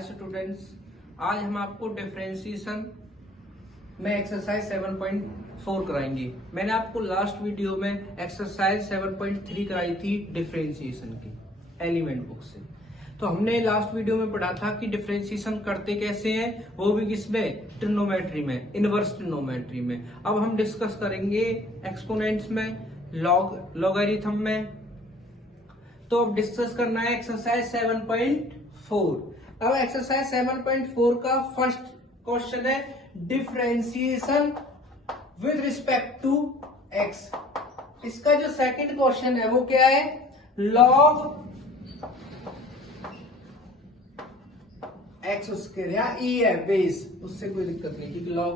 Hi students, आज हम आपको डिफरेंशिएशन में एक्सरसाइज 7.4 कराएंगे। मैंने आपको लास्ट वीडियो में एक्सरसाइज 7.3 कराई थी डिफरेंशिएशन की एलिमेंट बुक से। तो हमने लास्ट वीडियो में पढ़ा था कि डिफरेंशिएशन करते कैसे हैं, वो भी किसमें, ट्रिग्नोमेट्री में, इनवर्स ट्रिग्नोमेट्री में। अब हम डिस्कस करेंगे एक्सपोनेंट्स में, लॉगरिथम में। तो अब डिस्कस करना है एक्सरसाइज 7.4। अब एक्सरसाइज 7.4 का फर्स्ट क्वेश्चन है differentiation with respect to x. इसका जो सेकंड क्वेश्चन है वो क्या है, लॉग एक्स स्क्वायर या ई है बेस, उससे कोई दिक्कत नहीं क्योंकि लॉग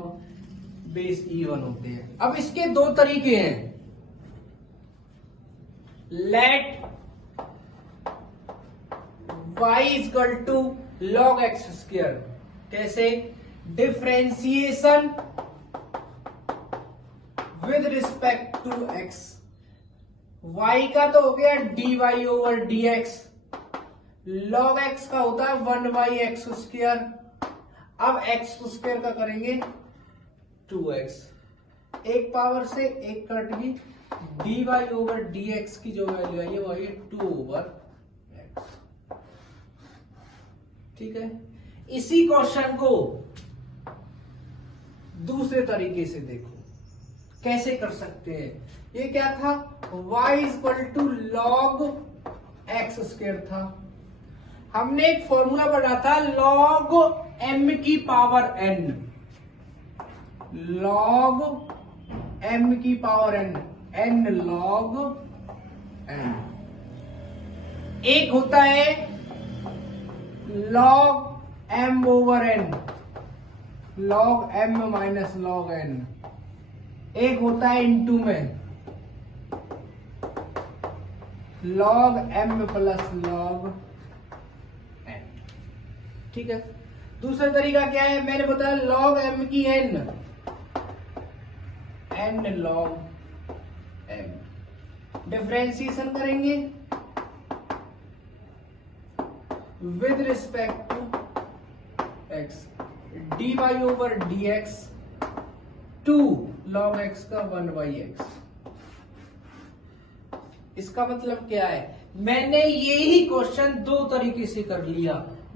बेस E1 होते हैं। अब इसके दो तरीके हैं, let y equal to log x square. कैसे, differentiation with respect to x। y का तो हो गया dy over dx, log x का होता है 1/x स्क्वायर। अब x स्क्वायर का करेंगे 2x, एक पावर से एक कट गई, dy ओवर dx की जो वैल्यू आई है वो आई है 2/x। ठीक है, इसी क्वेश्चन को दूसरे तरीके से देखो कैसे कर सकते हैं। ये क्या था, y equal to log x square था। हमने एक फॉर्मूला पढ़ा था लॉग m की पावर n, लॉग m की power n, n log n। एक होता है log m over n, log m minus log n। एक होता है इनटू में log m plus log n। ठीक है, दूसरा तरीका क्या है, मैंने बताया लॉग m की n, n log m। Differentiation करेंगे with respect to x, dy over dx 2 log x का 1/x। इसका मतलब क्या है, मैंने यही क्वेश्चन दो तरीके से कर लिया,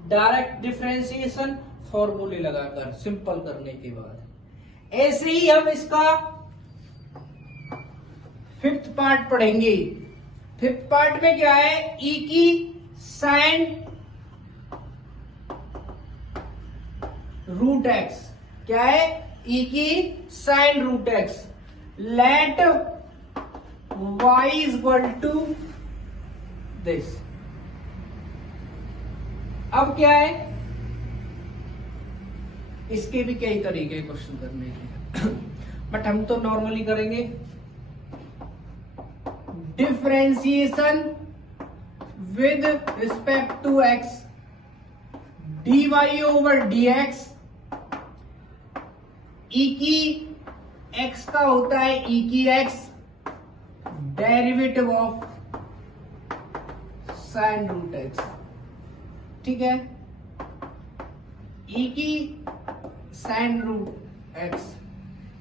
डायरेक्ट डिफरेंशिएशन फॉर्मूले लगाकर सिंपल करने के बाद। ऐसे ही हम इसका फिफ्थ पार्ट पढ़ेंगे। फिफ्थ पार्ट में क्या है, e की साइन रूट एक्स। क्या है, e की sine root x. Let y equal to this. अब क्या है, इसके भी कई तरीके क्वेश्चन करने के, बट हम तो नॉर्मली करेंगे differentiation with respect to x, dy over dx। e की x का होता है e की x, derivative of sine root x। ठीक है, e की sine root x,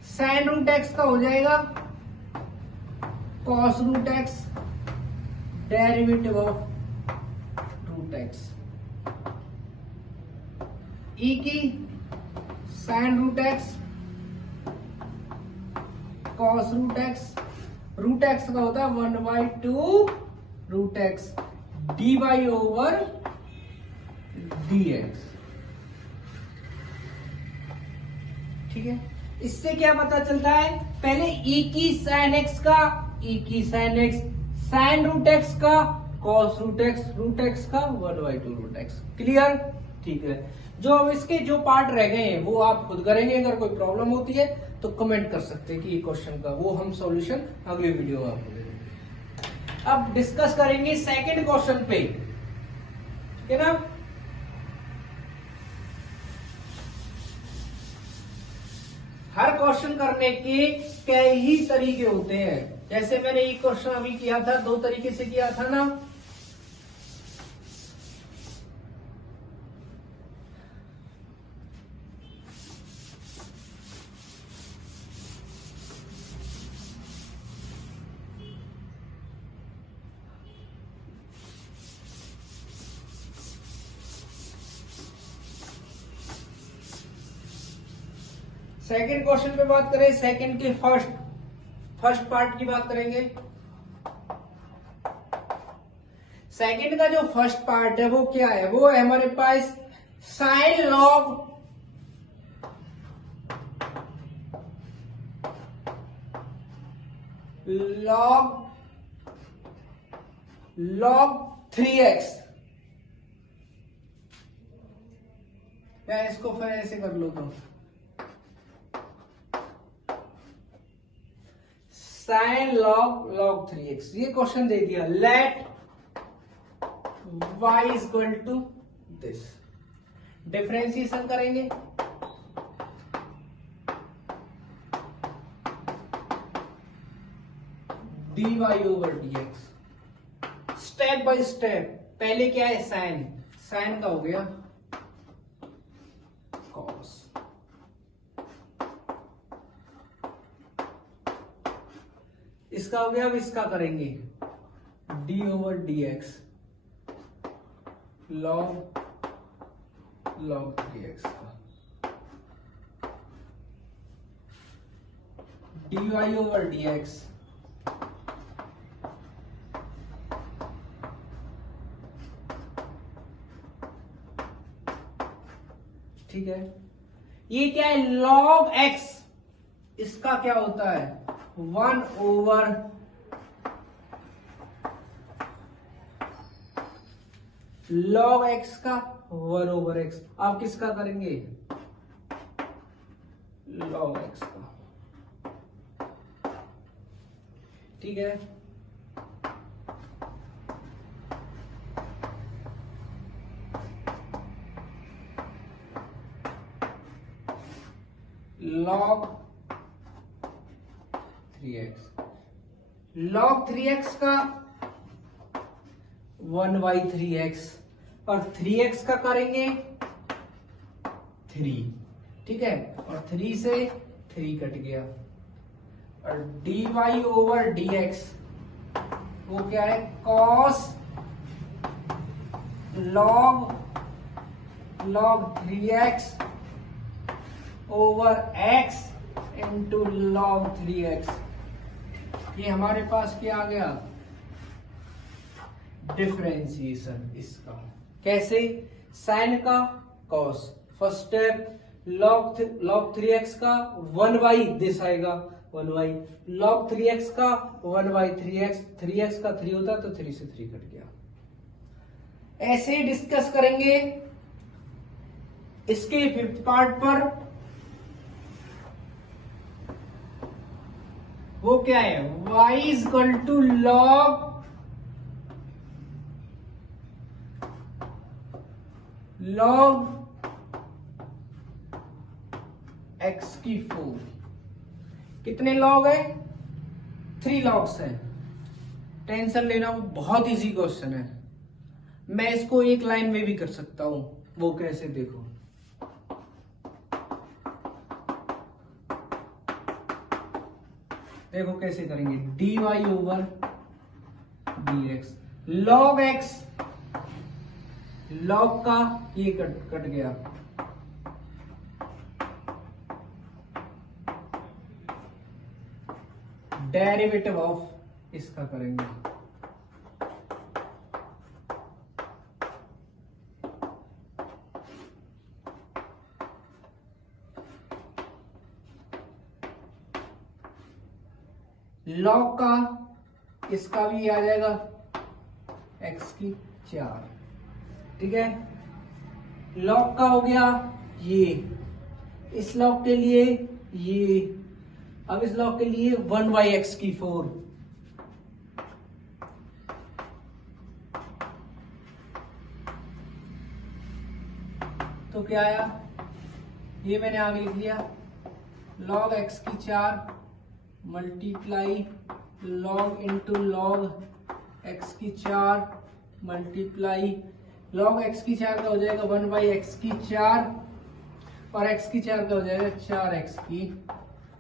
sine root x का हो जाएगा cos root x, derivative of root x। e की sine root x cos root x का होता है 1/2 root x dy over dx। ठीक है, इससे क्या पता चलता है, पहले e की साइन x का, e की sine x, sine root x का, कॉस रूट x का 1/2 रूट x। क्लियर। ठीक है, जो अब इसके जो पार्ट रह गए हैं वो आप खुद करेंगे। अगर कोई प्रॉब्लम होती है तो कमेंट कर सकते हैं कि ये क्वेश्चन का, वो हम सॉल्यूशन अगले वीडियो में आपको दे देंगे। अब डिस्कस करेंगे सेकंड क्वेश्चन पे, ठीक है ना। हर क्वेश्चन करने के कई ही तरीके होते हैं। जैसे मैंने एक क्वेश्चन अभी किया था, दो तरीके से किया था ना। सेकंड क्वेश्चन पे बात करें, सेकंड के फर्स्ट पार्ट की बात करेंगे। सेकंड का जो फर्स्ट पार्ट है वो क्या है, वो है हमारे पास साइन लॉग 3x। या इसको फिर ऐसे कर लो तो साइन लॉग 3x। ये क्वेश्चन दे दिया, let y is equal to this. Differentiation करेंगे, dy over dx। Step by step, पहले क्या है साइन का हो गया कॉस, इसका हो गया। अब इसका करेंगे d over dx log 3x का, dy ओवर dx ठीक है। ये क्या है, log x, इसका क्या होता है 1 ओवर log x का 1 ओवर x। आप किसका करेंगे, log x का, ठीक है। log 3x का 1/3x और 3x का करेंगे 3, ठीक है। और 3 से 3 कट गया, और dy ओवर dx वो क्या है, cos log 3x over x into log 3x। ये हमारे पास क्या आ गया, डिफरेंशिएशन इसका। कैसे, साइन का cos, first step log 3x का 1/दिस आएगा 1/, log 3x का 1/3x, 3x का 3 होता तो 3 से 3 कट गया। ऐसे ही डिस्कस करेंगे इसके फिफ्थ पार्ट पर। वो क्या है, y is equal to log x की 4। कितने लॉग है, 3 लॉग्स है। टेंशन लेना, वो बहुत इजी क्वेश्चन है। मैं इसको एक लाइन में भी कर सकता हूं, वो कैसे देखो। देखो कैसे करेंगे, dy over dx log x, log का ये कट गया, डेरिवेटिव ऑफ इसका करेंगे, log का इसका भी आ जाएगा x की 4, ठीक है। log का हो गया ये, इस log के लिए ये, अब इस log के लिए 1/x की 4, तो क्या आया, ये मैंने आगे लिख लिया, log x की 4 multiply log into log x की 4 मल्टीप्लाई log x की 4 का हो जाएगा 1/x की 4 और x की 4 का हो जाएगा 4x की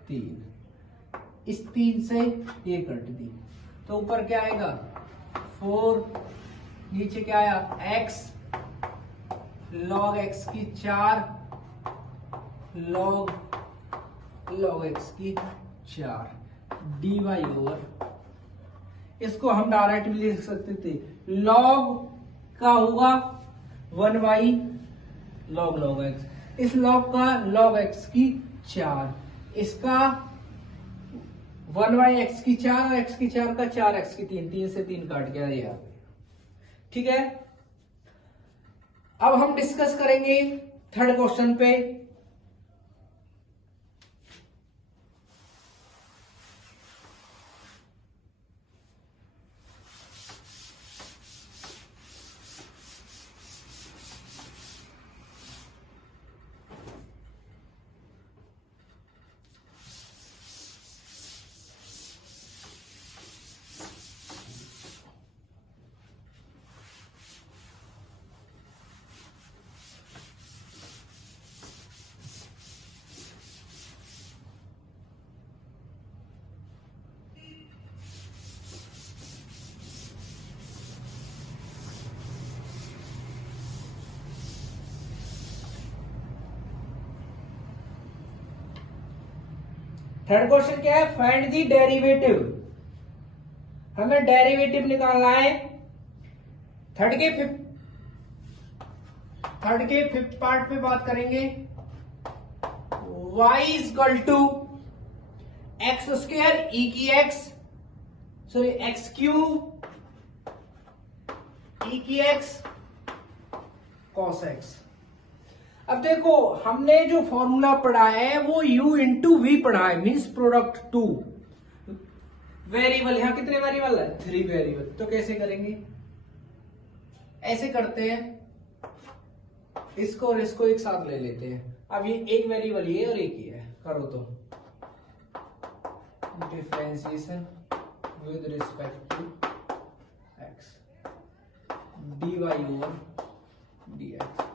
3। इस 3 से ये कट दी, तो ऊपर क्या आएगा 4, नीचे क्या आया x log x की 4 log log x की 4 dy ओवर, इसको हम डायरेक्ट भी लिख सकते थे, log का होगा 1 log x, इस log का log x की 4, इसका 1/x की 4 और x की 4 का 4x की 3, 3 से 3 काट गया यार। ठीक है, अब हम डिस्कस करेंगे थर्ड क्वेश्चन पे। थर्ड क्वेश्चन क्या है, फाइंड दी डेरिवेटिव, हमें डेरिवेटिव निकालना है। थर्ड के फिफ्थ पार्ट पे बात करेंगे। y equal to x square e की x, sorry x cube e की एक्स कॉस एक्स। अब देखो हमने जो फॉर्मूला पढ़ा है वो u इंटू वी पढ़ा है, मीन्स प्रोडक्ट टू वेरिएबल, यहां कितने वेरिएबल है, 3 वेरिएबल। तो कैसे करेंगे, ऐसे करते हैं, इसको और इसको एक साथ ले लेते हैं। अब ये एक वेरिएबल ये और एक ही है, करो तो differentiation with respect to x dy over dx।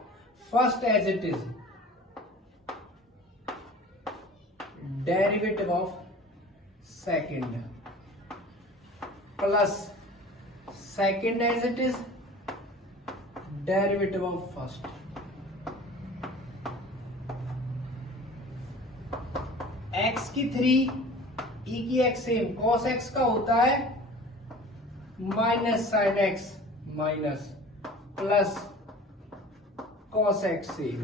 First as it is derivative of second plus second as it is derivative of first. x की 3 e की x सेम, cos x का होता है minus sine x minus plus cos x same.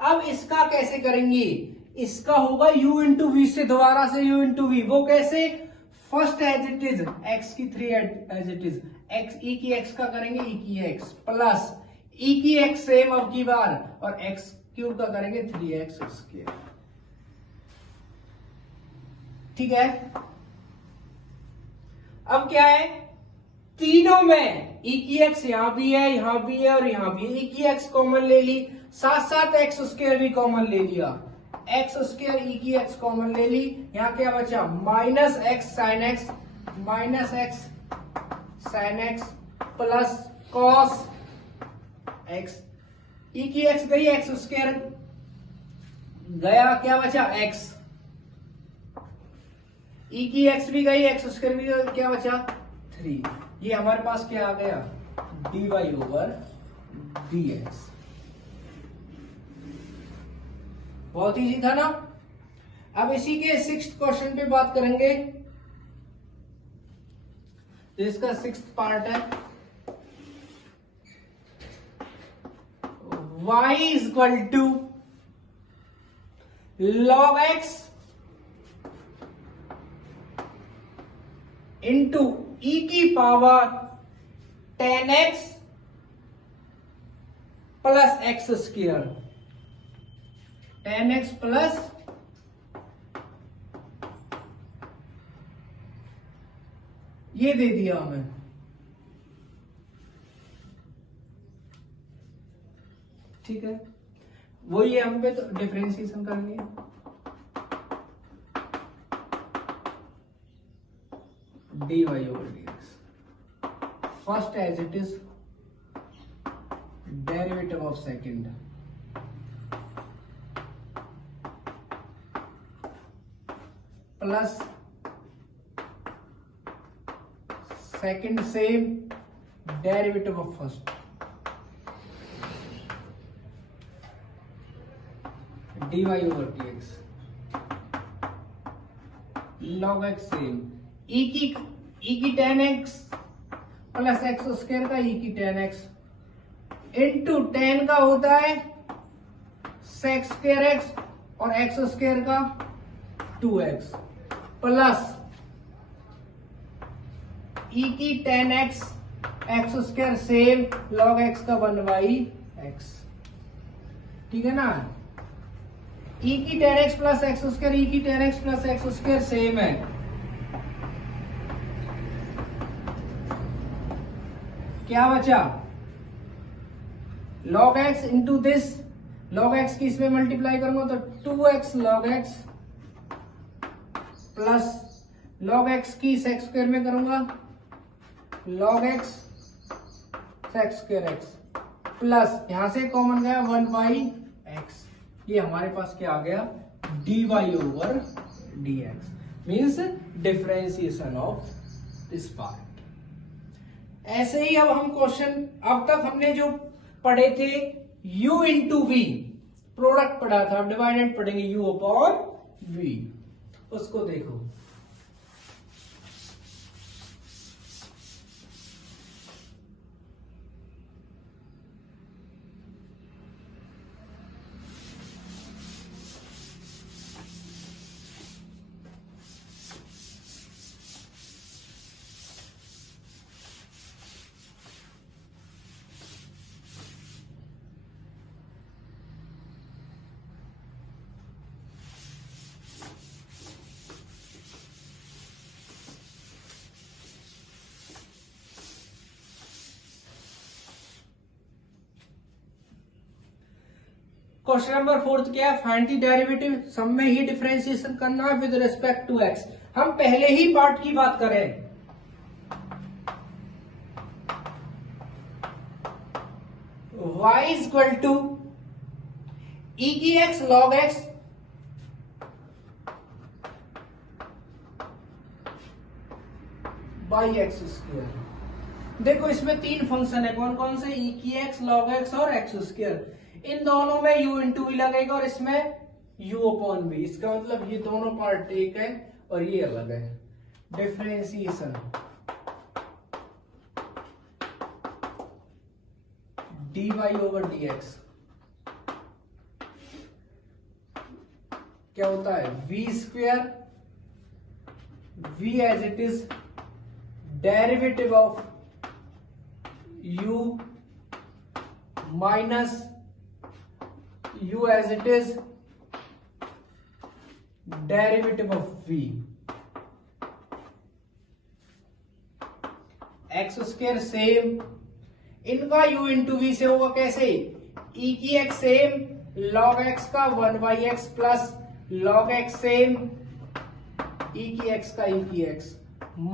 अब इसका कैसे करेंगे, इसका होगा u इंटू वी से, दोबारा से u इंटू वी। वो कैसे, first as it is x की 3 as it is x e की x का करेंगे e की x प्लस e की x सेम अब की बार, और x क्यूब का करेंगे 3x स्क्वायर। ठीक है, अब क्या है, तीनों में e की x यहां भी है, यहां भी है और यहां भी है, e की x कॉमन ले ली, साथ साथ x स्क्वायर भी कॉमन ले लिया, x स्क्वायर e की x कॉमन ले ली। यहां क्या बचा, minus x sine x minus x sine x plus cos x, e की x गई, x स्क्वायर गया, क्या बचा x, e की x भी गई, x स्क्वायर भी गई, क्या बचा 3। ये हमारे पास क्या आ गया, dy ओवर dx। बहुत इजी था ना। अब इसी के 6th क्वेश्चन पे बात करेंगे, जिसका 6th पार्ट है, y is equal to log x into e की power 10x plus x square, 10x plus ये दे दिया हमें। ठीक है, वही है, हम पे तो डिफरेंशिएशन करनी है। dy over dx, first as it is derivative of second plus second same derivative of first, dy over dx। log x same, e की tan x plus x square का e की tan x इंटू tan का होता है sec square x और x square का 2x plus e की tan x x square same log x का 1/x, ठीक है ना। e की tan x plus x square, e की tan x plus x square same है, क्या बचा log x into this, log x की इसमें मल्टीप्लाई करूंगा तो 2x log x plus log x की sec स्क्वायर में करूंगा log x sec square x plus यहां से कॉमन गया 1/x, ये हमारे पास क्या आ गया dy over dx, means differentiation of this part. ऐसे ही अब हम क्वेश्चन, अब तक हमने जो पढ़े थे u इंटू वी, प्रोडक्ट पढ़ा था, अब डिवाइडेंड पढ़ेंगे u अपॉन v, उसको देखो। क्वेश्चन नंबर 4 क्या है, फाइंड द डेरिवेटिव, सब में ही डिफरेंशिएशन करना है विद रिस्पेक्ट टू एक्स। हम पहले ही पार्ट की बात करें, y is equal to e की x log x by x square. देखो इसमें तीन फंक्शन है, कौन कौन से, e की x log x और x स्क्वायर, इन दोनों में u इंटू वी लगेगा और इसमें u अपॉन v, इसका मतलब ये दोनों पार्ट एक है और ये अलग है। डिफरेंशिएशन dy ओवर dx क्या होता है v square, v as it is derivative of u minus u as it is derivative of v, x square same, इनका u इंटू वी से होगा कैसे, e की x सेम log x का 1/x plus log x same e की x का e की x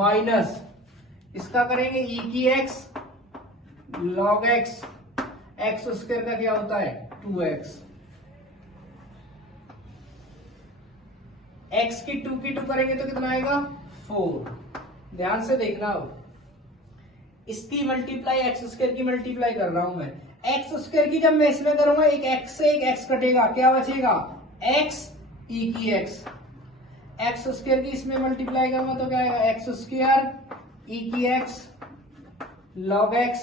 minus इसका करेंगे e की x log x, x square का क्या होता है 2x, x की 2 की 2 करेंगे तो कितना आएगा 4। ध्यान से देखना, हो इसकी मल्टीप्लाई एक्स स्क्वायर की मल्टीप्लाई कर रहा हूं मैं, एक्स स्क्वायर की जब मैं इसमें करूंगा एक एक्स से एक एक्स कटेगा, क्या बचेगा x e की x, एक्स स्क्वायर की इसमें मल्टीप्लाई करूंगा तो क्या आएगा एक्स स्क्वायर e की x log x,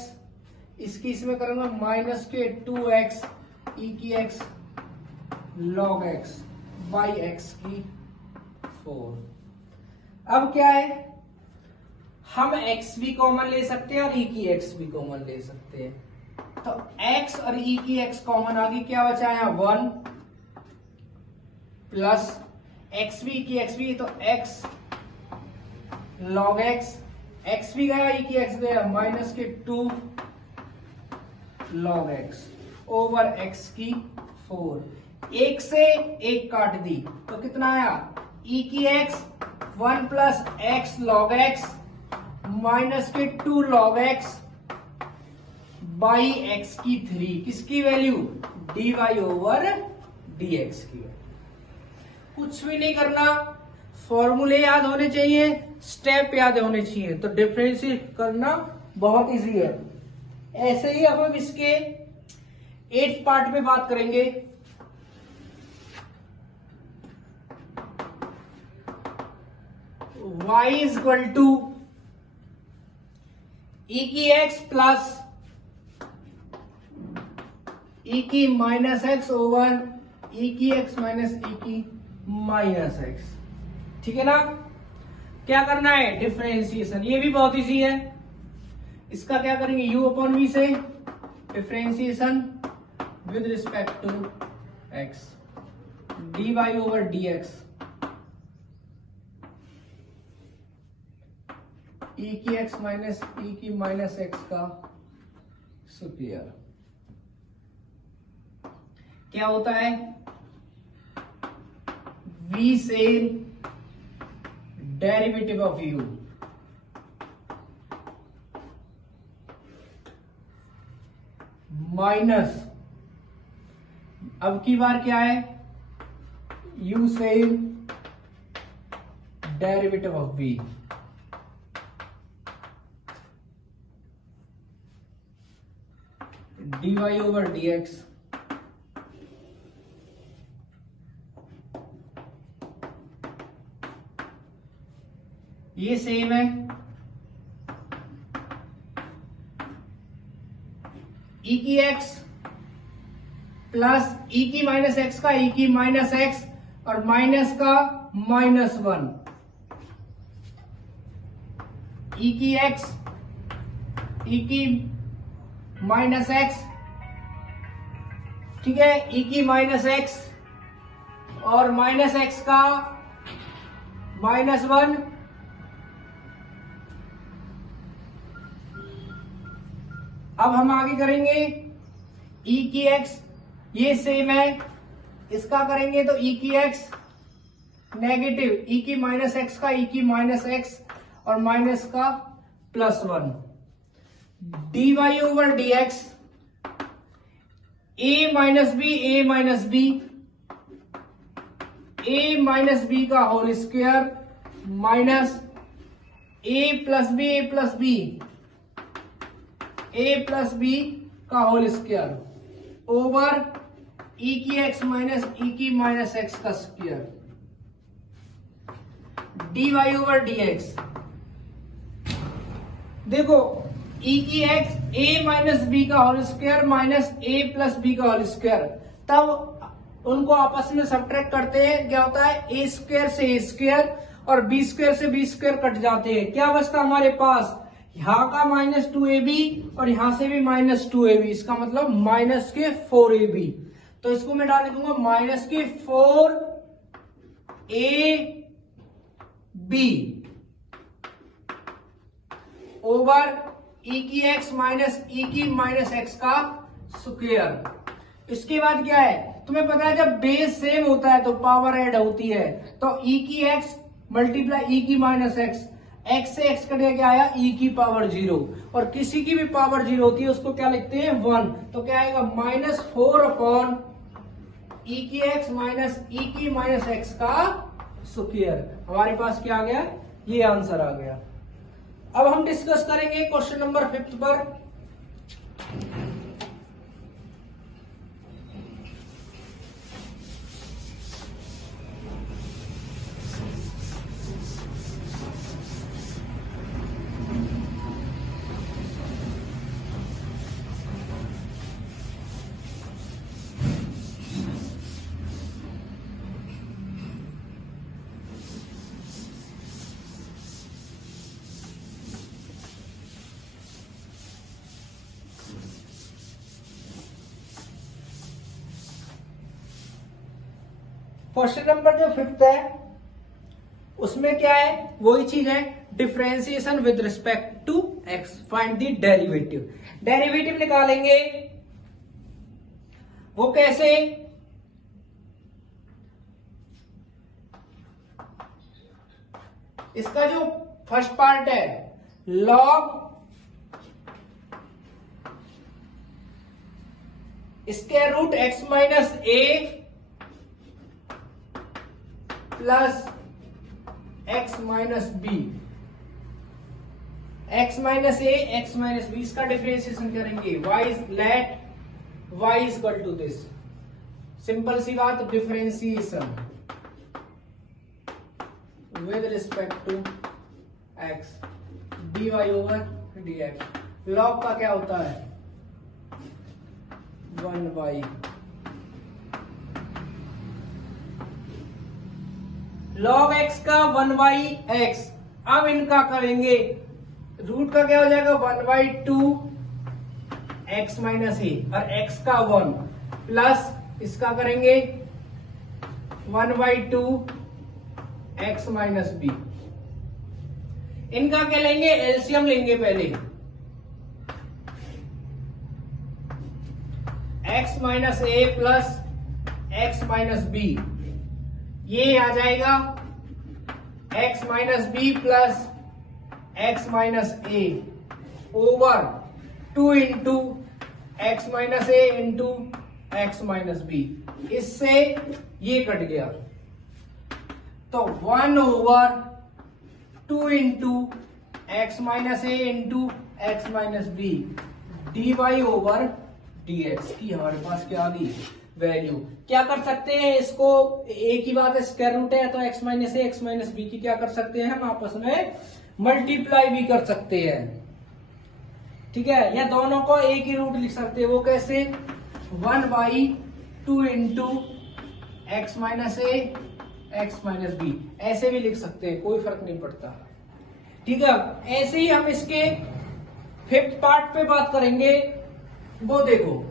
इसकी इसमें करूंगा माइनस के 2x e की x log x by x की 4। अब क्या है, हम x भी कॉमन ले सकते हैं और e की x भी कॉमन ले सकते हैं, तो x और e की x कॉमन आ गई, क्या बचा यहाँ 1 प्लस x भी e की x भी, तो x log x, x भी गया e की x गया माइनस के 2 log x ओवर x की 4, एक से एक काट दी तो कितना आया e की x 1 plus x log x minus के 2 log x बाई x की 3, किसकी वैल्यू dy ओवर dx की। कुछ भी नहीं करना, फॉर्मूले याद होने चाहिए, स्टेप याद होने चाहिए, तो डिफरेंशिएट करना बहुत इजी है। ऐसे ही अब हम इसके 8th पार्ट में बात करेंगे। y is equal to e की x प्लस e की माइनस एक्स ओवर e की x माइनस e की माइनस एक्स। ठीक है ना। क्या करना है, डिफरेंशिएशन। ये भी बहुत इजी है। इसका क्या करेंगे, u अपॉन v से differentiation with respect to x, dy over dx e की x माइनस e की माइनस x का स्क्वायर। क्या होता है, v से डेरिवेटिव ऑफ u माइनस, अब की बार क्या है, u से derivative of v, dy over dx ये सेम है e की x प्लस e की माइनस एक्स का e की माइनस एक्स और माइनस का माइनस वन, e की x e की माइनस एक्स, ठीक है, e की माइनस एक्स और माइनस एक्स का माइनस वन। अब हम आगे करेंगे e की x, ये सेम है, इसका करेंगे तो e की x नेगेटिव e की माइनस एक्स का e की माइनस एक्स और माइनस का plus one, dy over dx a minus B, a minus B, a minus B का whole square minus a plus B, a plus B, a plus B का whole square over e की x minus e की minus x का square, dy over dx। देखो e की x a minus B का whole square minus a plus B का whole square, तब उनको आपस में सब्ट्रैक्ट करते हैं, क्या होता है, a स्क्वायर से a स्क्वायर और b स्क्वायर से b स्क्वायर कट जाते हैं। क्या बचता हमारे पास, यहां का माइनस 2ab और यहां से भी माइनस 2ab, इसका मतलब माइनस के 4ab। तो इसको मैं डाल दूंगा माइनस के 4ab ओवर e की x माइनस e की माइनस एक्स का स्क्वायर। इसके बाद क्या है, तुम्हें पता है जब बेस सेम होता है तो पावर ऐड होती है, तो e की x मल्टीप्लाई e की माइनस एक्स, x से x कट गया, क्या आया, e की पावर 0, और किसी की भी पावर 0 होती है उसको क्या लिखते हैं, 1। तो क्या आएगा, माइनस 4 अपॉन e की x माइनस e की माइनस एक्स का स्क्वायर। हमारे पास क्या आ गया, ये आंसर आ गया। अब हम डिस्कस करेंगे क्वेश्चन नंबर 5 पर। क्वेश्चन नंबर जो 5 है उसमें क्या है, वही चीज है, differentiation with respect to x, find the derivative. Derivative निकालेंगे, वो कैसे, इसका जो फर्स्ट पार्ट है log square root x minus a plus x minus B, x minus A, x minus B, इसका डिफरेंशिएशन करेंगे, let y is equal to this. Simple सी बात, differentiation with respect to x dy over dx। Log का क्या होता है 1y, log x का 1/x। अब इनका करेंगे, रूट का क्या हो जाएगा 1/2 x माइनस ए और x का 1 प्लस इसका करेंगे 1/2 x माइनस बी। इनका क्या लेंगे, एलसीएम लेंगे पहले। x minus A plus x minus B, ये आ जाएगा x minus B plus x minus A over 2 into x minus A into x minus B. इससे ये कट गया तो 1 over 2 into x minus A into x minus B D Y over D X की हमारे पास क्या आ गई value. क्या कर सकते हैं इसको, एक ही बात है स्क्वायर रूट है तो एक्स माइनस ए एक्स माइनस बी की क्या कर सकते हैं हम आपस में मल्टीप्लाई भी कर सकते हैं, ठीक है। या दोनों को एक ही रूट लिख सकते हैं, वो कैसे 1/2 इंटू एक्स माइनस ए एक्स माइनस बी, ऐसे भी लिख सकते हैं, कोई फर्क नहीं पड़ता, ठीक है। ऐसे ही हम इसके 5th पार्ट पे बात करेंगे। वो देखो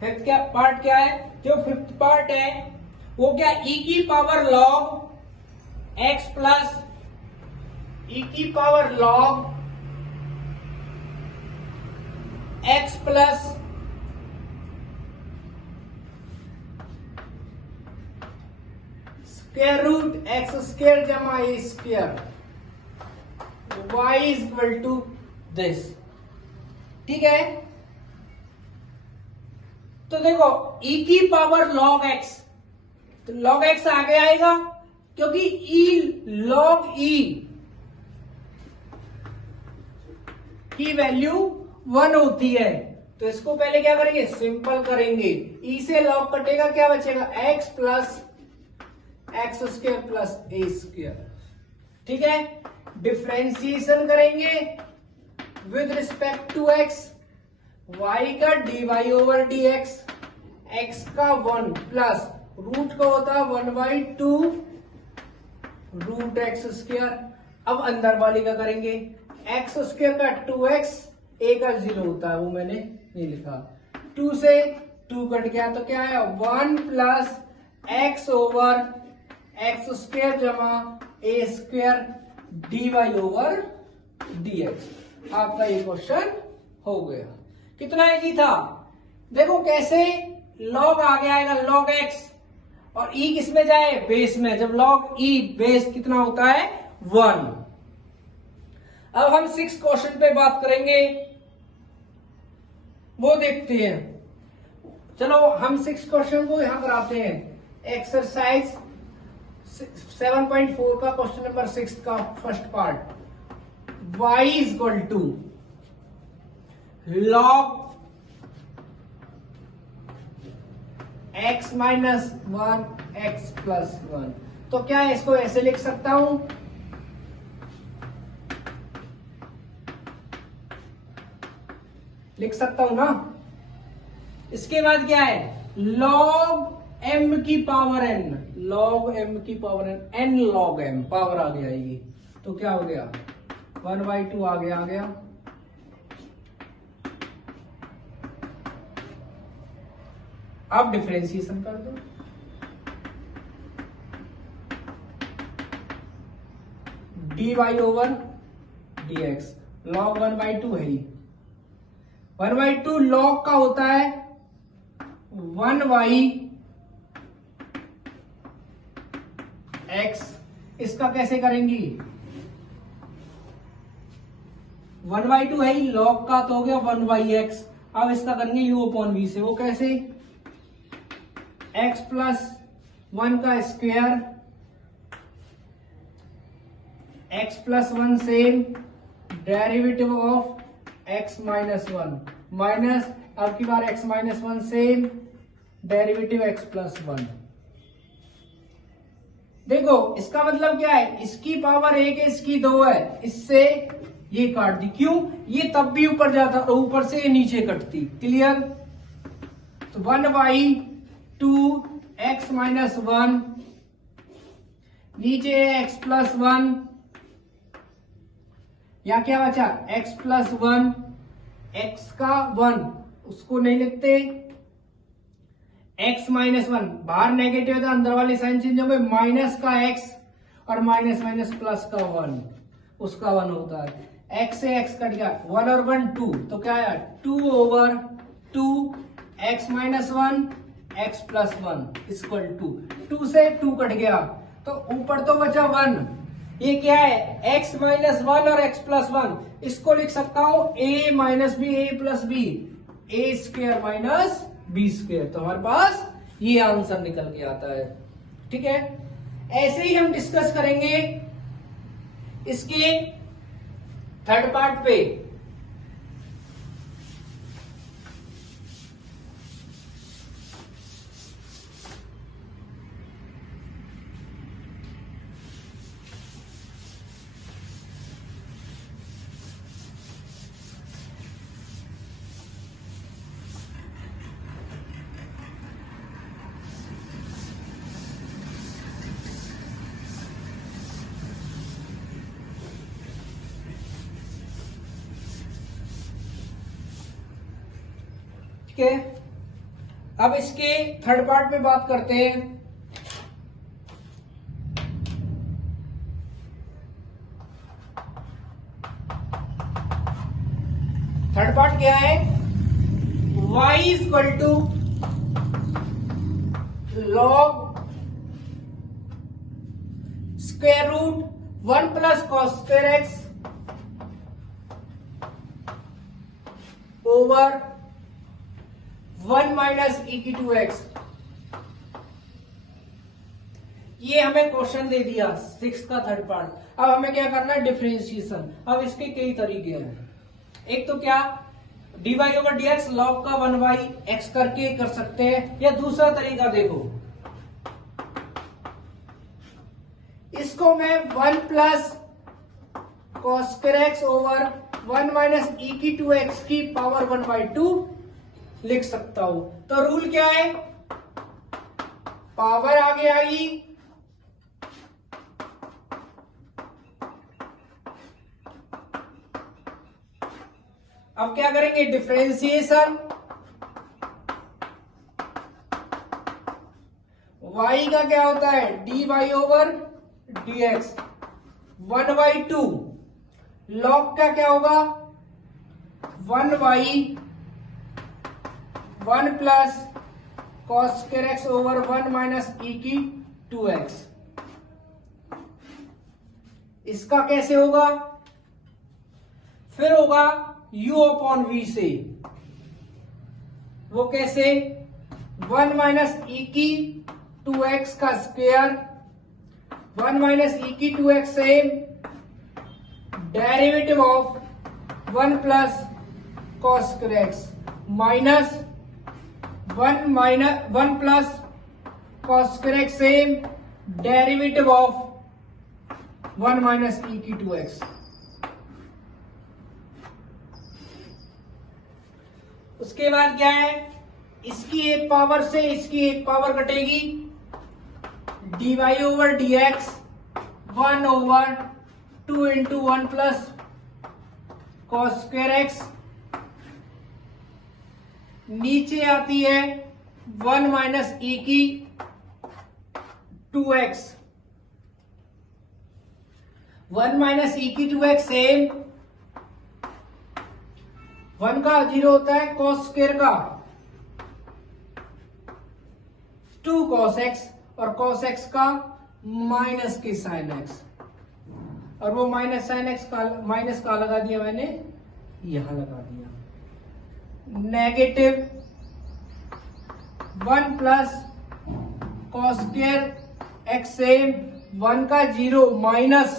फिफ्थ पार्ट क्या है, जो 5th पार्ट है वो क्या e की power log x plus e की power log x plus square root x square जमा A square y is equal to this, ठीक है। तो देखो e की पावर log x, तो log x आगे आएगा क्योंकि e log e की वैल्यू 1 होती है, तो इसको पहले क्या करेंगे सिंपल करेंगे, e से log कटेगा क्या बचेगा x plus x square plus A square, ठीक है। डिफरेंशिएशन करेंगे with respect to x, y का dy ओवर dx, x का 1 प्लस रूट का होता है 1/2 रूट एक्स स्क्वायर। अब अंदर वाली का करेंगे, एक्स स्क्वायर का 2x, a का 0 होता है वो मैंने नहीं लिखा, 2 से 2 कट गया तो क्या है 1 plus x over x square जमा A square D Y over D X. आपका ये क्वेश्चन हो गया। कितना इजी था, देखो कैसे log आगे आएगा log x और e किस में जाए बेस में, जब log e बेस कितना होता है 1। अब हम 6 क्वेश्चन पे बात करेंगे, वो देखते हैं। चलो हम 6 क्वेश्चन को यहां कराते हैं। एक्सरसाइज 7.4 का क्वेश्चन नंबर 6 का first part, y is equal to log x minus 1 x plus 1, तो क्या इसको ऐसे लिख सकता हूं, लिख सकता हूं ना। इसके बाद क्या है log m की पावर n, log m की power n, n log m power आगे आएगी, तो क्या हो गया 1/2 आगे आ गया। अब डिफरेंशिएशन कर दो, d Y over D x, log 1/2 है ही, 1/2 लॉग का होता है 1y x, इसका कैसे करेंगी 1/2 है ही, लॉग का तो हो गया 1y x। अब इसका करेंगे u अपॉन v से, वो कैसे एक्स प्लस 1 का square, x plus 1 same, derivative of x minus 1 minus, अब की बार x minus 1 same, derivative x plus 1। देखो इसका मतलब क्या है, इसकी पावर 1 है, इसकी 2 है, इससे ये काट दी। क्यों? ये तब भी ऊपर जाता और ऊपर से ये नीचे कटती। क्लियर? तो 1/2 एक्स माइनस 1, नीचे एक्स प्लस 1, या क्या बचा एक्स प्लस 1, एक्स का 1 उसको नहीं लिखते, एक्स माइनस 1 बाहर नेगेटिव है तो अंदर वाली साइन चेंज हो गई, माइनस का एक्स और माइनस माइनस प्लस का 1 उसका 1 होता है। एक्स से एक्स कट गया, 1 और 1 2, तो क्या है 2/2 x minus 1 x plus 1 equal to 2 से 2 कट गया तो ऊपर तो बचा 1। ये क्या है एक्स माइनस 1 और एक्स प्लस 1, इसको लिख सकता हूं a minus b, a plus b, a square minus b square. तो हमारे पास ये आंसर निकल के आता है। ठीक है, ऐसे ही हम डिस्कस करेंगे इसके थर्ड पार्ट पे। ठीक है, अब इसके थर्ड पार्ट में बात करते हैं। थर्ड पार्ट क्या है, y equal to log square root 1 plus cos square x over 1 minus e की 2x। ये हमें क्वेश्चन दे दिया 6 का थर्ड पार्ट। अब हमें क्या करना है, डिफरेंशिएशन। अब इसके कई तरीके हैं। एक तो क्या dy ओवर dx लॉग का 1/x करके कर सकते हैं, या दूसरा तरीका देखो, इसको मैं 1 plus cos square x over 1 minus e की 2x की पावर 1/2 लिख सकता हूं। तो रूल क्या है, पावर आगे आएगी, अब क्या करेंगे डिफरेंशिएशन। y का क्या होता है dy ओवर dx 1/2, लॉग का क्या होगा 1 plus cos square x over 1 minus e की 2x। इसका कैसे होगा, फिर होगा u अपॉन v से, वो कैसे 1 माइनस ई की 2x का स्क्वायर 1 माइनस ई की 2x से derivative of 1 plus cos square x minus 1 plus cos square x से डेरिवेटिव ऑफ 1 माइनस ई की 2x। उसके बाद क्या है, इसकी एक पावर से इसकी एक पावर कटेगी, dy over dx 1 over 2 into 1 plus cos square x, नीचे आती है 1 माइनस ई की 2x, 1 माइनस ई की 2x सेम, 1 का 0 होता है कॉस स्क्वायर का 2 कॉस एक्स, और कॉस एक्स का माइनस के साइन एक्स, और वो माइनस साइन एक्स का माइनस का लगा दिया मैंने, यहां लगा दिया, negative 1 plus cos square x से 1 का 0 माइनस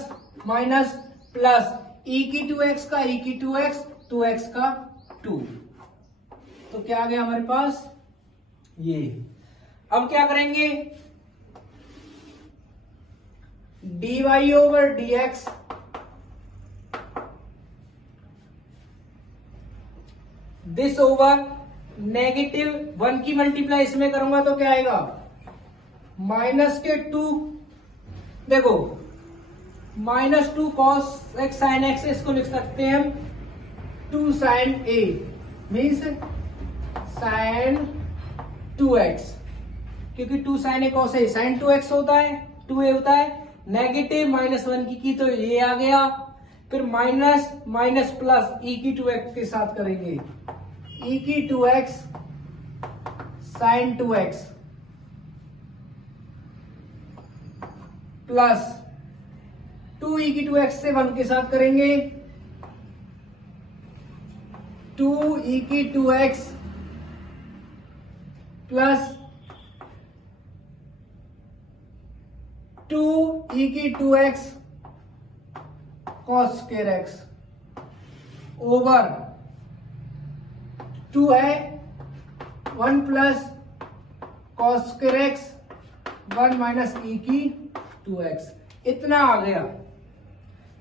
माइनस प्लस e की 2x का e की 2x 2x का 2। तो क्या आ गया हमारे पास ये। अब क्या करेंगे, dy over dx this over -1 की मल्टीप्लाई इसमें करूंगा तो क्या आएगा -2। देखो -2 कॉस एक्स साइन एक्स, इसको लिख सकते हैं हम 2 साइन ए मीन्स साइन 2x, क्योंकि 2 sign A cos A sign 2x होता है, 2a होता है। नेगेटिव -1 की तो ये आ गया, फिर माइनस माइनस प्लस e की 2x के साथ करेंगे, e की 2x sign 2x plus 2 e की 2x से 1 के साथ करेंगे 2 e की 2x प्लस 2 e की 2x cos square x over 2 है 1 plus cos square x 1 minus e की 2x। इतना आ गया,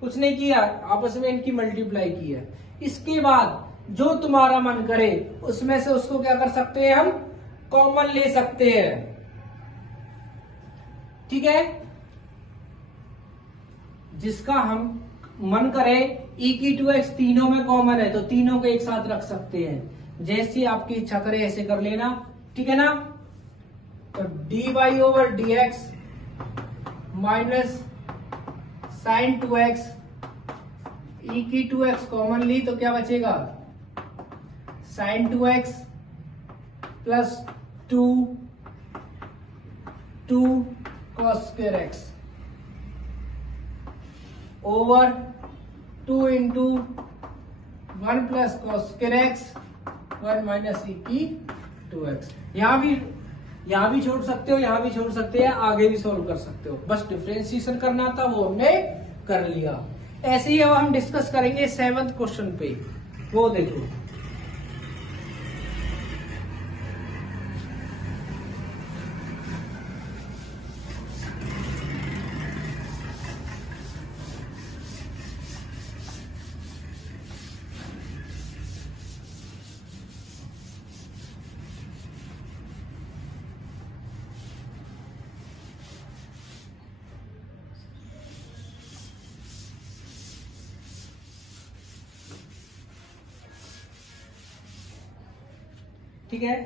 कुछ नहीं किया, आपस में इनकी मल्टीप्लाई की है। इसके बाद जो तुम्हारा मन करे उसमें से उसको क्या कर सकते हैं, हम कॉमन ले सकते हैं। ठीक है, जिसका हम मन करे e की 2x तीनों में कॉमन है तो तीनों को एक साथ रख सकते हैं, जैसी आपकी इच्छा करे ऐसे कर लेना। ठीक है ना, तो dy over dx minus sine 2x e की 2x कॉमन ली तो क्या बचेगा sine 2x plus 2 cos square x over 2 into 1 plus cos square x 1 minus e की 2x। यहां भी छोड़ सकते हो, यहां भी छोड़ सकते हैं, आगे भी सॉल्व कर सकते हो, बस डिफरेंशिएशन करना था वो हमने कर लिया। ऐसे ही अब हम डिस्कस करेंगे 7th क्वेश्चन पे, वो देखो। ठीक है,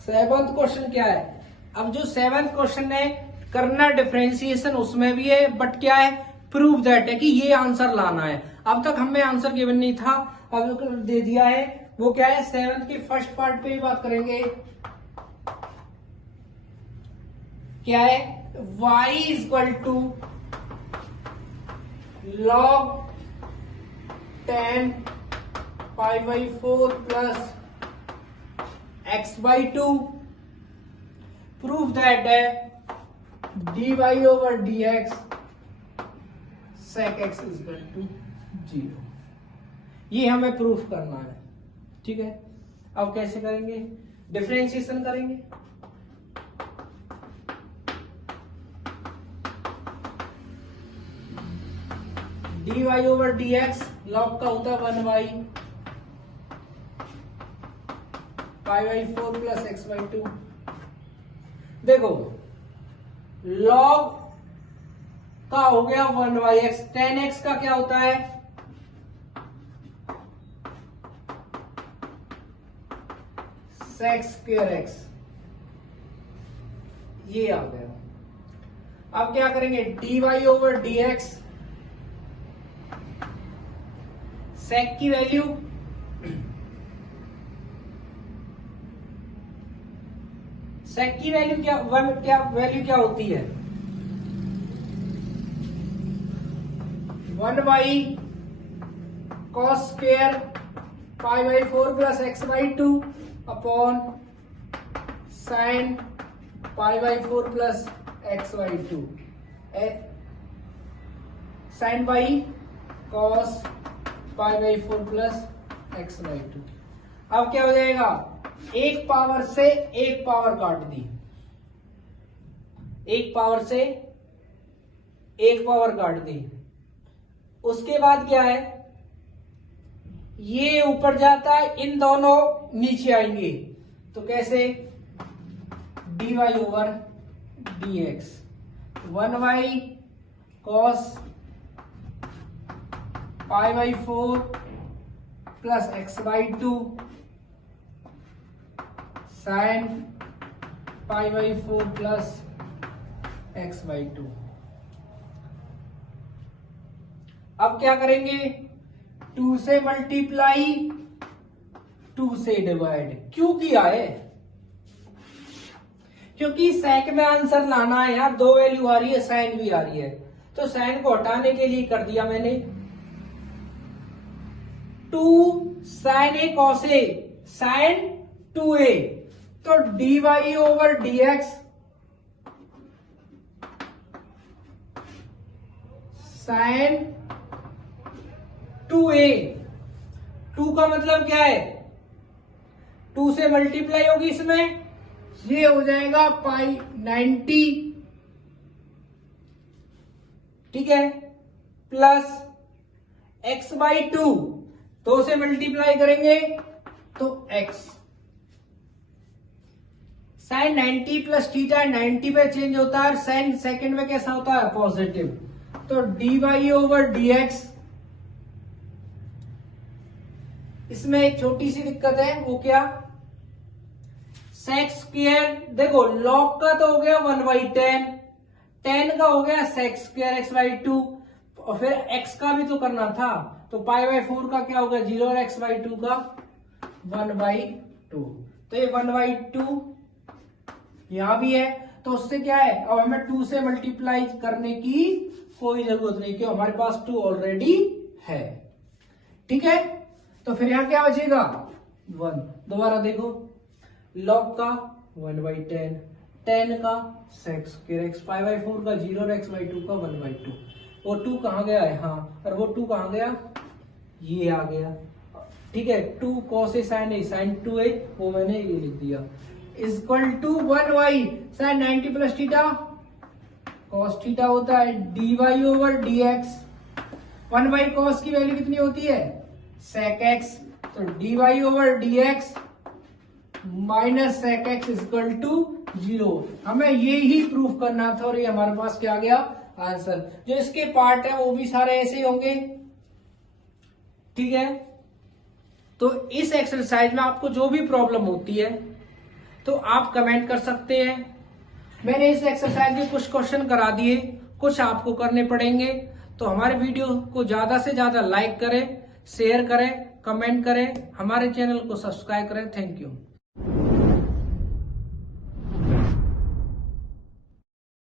7th क्वेश्चन क्या है। अब जो 7th क्वेश्चन है करना डिफरेंशिएशन उसमें भी है, बट क्या है प्रूव दैट है कि ये आंसर लाना है। अब तक हमें आंसर गिवन नहीं था, अब दे दिया है। वो क्या है 7th के फर्स्ट पार्ट पे भी बात करेंगे। क्या है y equal to log 10 π/4 plus x/2 proof that dy over dx sec x is equal to 0। ये हमें प्रूफ करना है। ठीक है, अब कैसे करेंगे, डिफरेंशिएशन करेंगे। dy ओवर dx log का होता है 1y π/4 प्लस x/2। देखो log का हो गया 1y, 10x का क्या होता है sec स्क्वायर x, ये आ गया। अब क्या करेंगे dy ओवर dx sec की वैल्यू sec की वैल्यू क्या वैल्यू क्या होती है 1y cos square π/4 plus x/2 upon sine π/4 plus x/2 sin pi cos π/4 plus x/2। अब क्या हो जाएगा, एक पावर से एक पावर काट दी, एक पावर से एक पावर काट दी। उसके बाद क्या है, ये ऊपर जाता है, इन दोनों नीचे आएंगे, तो कैसे, dy over dx 1y cos π/4 plus x/2 sin π/4 plus x/2। अब क्या करेंगे, 2 से मल्टीप्लाई 2 से डिवाइड। क्यों किया है, क्योंकि सेक में आंसर लाना है यार, दो वैल्यू आ रही है, साइन भी आ रही है, तो साइन को हटाने के लिए कर दिया मैंने 2 sin a cos a sin 2a, तो dy over dx sin 2a। 2 का मतलब क्या है, 2 से मल्टीप्लाई होगी इसमें, ये हो जाएगा पाई 90, ठीक है, प्लस x/2, 2 से मल्टीप्लाई करेंगे तो x साइन 90 प्लस थीटा 90 पे चेंज होता है, साइन सेकंड में कैसा होता है, पॉजिटिव, तो dy ओवर dx। इसमें एक छोटी सी दिक्कत है, वो क्या, सेक स्क्वायर, देखो लॉग का तो हो गया 1/10, 10 का हो गया सेक स्क्वायर x/2, और फिर x का भी तो करना था, तो π/4 का क्या होगा 0 और x/2 का 1/2, तो ये 1/2 यहां भी है, तो उससे क्या है, अब हमें 2 से मल्टीप्लाई करने की कोई जरूरत नहीं, क्यों, हमारे पास 2 ऑलरेडी है, ठीक है। तो फिर यहां क्या बचेगा 1, दोबारा देखो, लॉग का 1/10, 10 का सेक स्क्वायर x, π/4 का 0 और x/2 का 1/2, वो 2 कहां गया है, हाँ, और वो 2 कहां गया, ये आ गया, ठीक है, 2 cos a sin a sin 2a, वो मैंने ये लिख दिया, equal to 1y sin 90 plus theta cos theta होता है dy over dx। 1y cos की वैल्यू कितनी होती है, sec x, तो dy over dx minus sec x equal to 0। हमें ये ही प्रूफ करना था, और ये हमारे पास क्या आ गया आंसर। जो इसके पार्ट है वो भी सारे ऐसे ही होंगे, ठीक है। तो इस एक्सरसाइज में आपको जो भी प्रॉब्लम होती है तो आप कमेंट कर सकते हैं। मैंने इस एक्सरसाइज के कुछ क्वेश्चन करा दिए, कुछ आपको करने पड़ेंगे। तो हमारे वीडियो को ज्यादा से ज्यादा लाइक करें, शेयर करें, कमेंट करें, हमारे चैनल को सब्सक्राइब करें। Thank you.